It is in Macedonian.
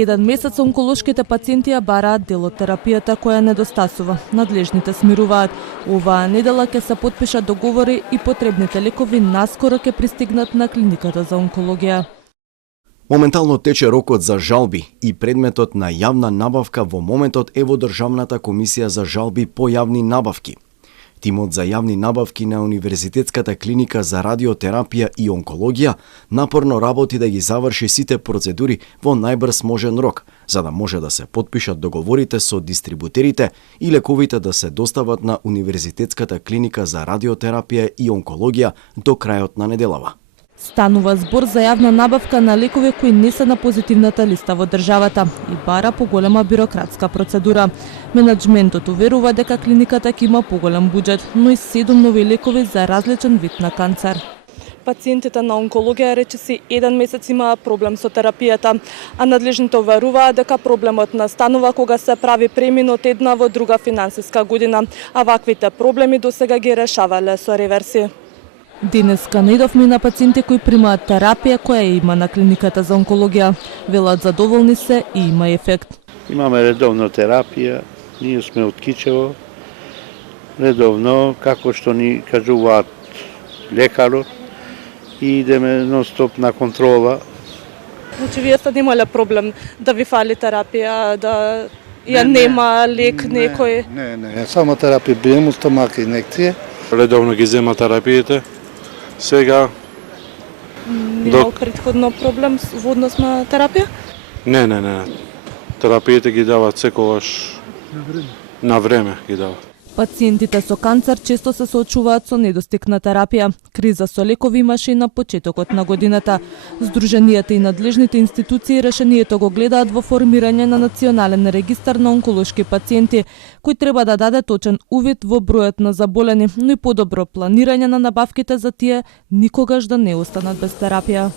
еден месец онколошките пациенти ја бараат дел од терапијата која недостасува. Надлежните смируваат. Оваа недела ќе се потпишат договори и потребните лекови наскоро ќе пристигнат на клиниката за онкологија. Моментално тече рокот за жалби и предметот на јавна набавка во моментот е во Државната комисија за жалби по јавни набавки. Тимот за јавни набавки на Универзитетската клиника за радиотерапија и онкологија напорно работи да ги заврши сите процедури во најбрз можен рок, за да може да се потпишат договорите со дистрибутерите и лековите да се достават на Универзитетската клиника за радиотерапија и онкологија до крајот на неделава. Станува збор за јавна набавка на лекови кои не се на позитивната листа во државата и бара поголема бирократска процедура. Менаџментот уверува дека клиниката ќе има поголем буџет, но и 7 нови лекови за различен вид на канцер. Пациентите на онкологија речиси еден месец имаат проблем со терапијата, а надлежните уверуваат дека проблемот настанува кога се прави премин од една во друга финансиска година, а ваквите проблеми досега ги решавале со реверси. Денеска наидовме на пациенти кои примаат терапија која има на клиниката за онкологија. Велат задоволни се и има ефект. Имаме редовно терапија, ние сме од Кичево, редовно, како што ни кажуваат лекарот, и идеме нон-стоп на контрола. Значи, вие сте немале проблем да ви фали терапија, да ја нема лек некој? Не, само терапија, бием стомак инекција. Редовно ги зема терапиите. Сега Немал претходно проблем во однос на терапија? Не. Терапиите ги дават секогаш на време ги дават. Пациентите со канцер често се соочуваат со недостиг на терапија. Криза со лекови имаше и на почетокот на годината. Сдруженијата и надлежните институции решението го гледаат во формирање на национален регистар на онколошки пациенти, кој треба да даде точен увид во бројот на заболени, но и подобро планирање на набавките за тие никогаш да не останат без терапија.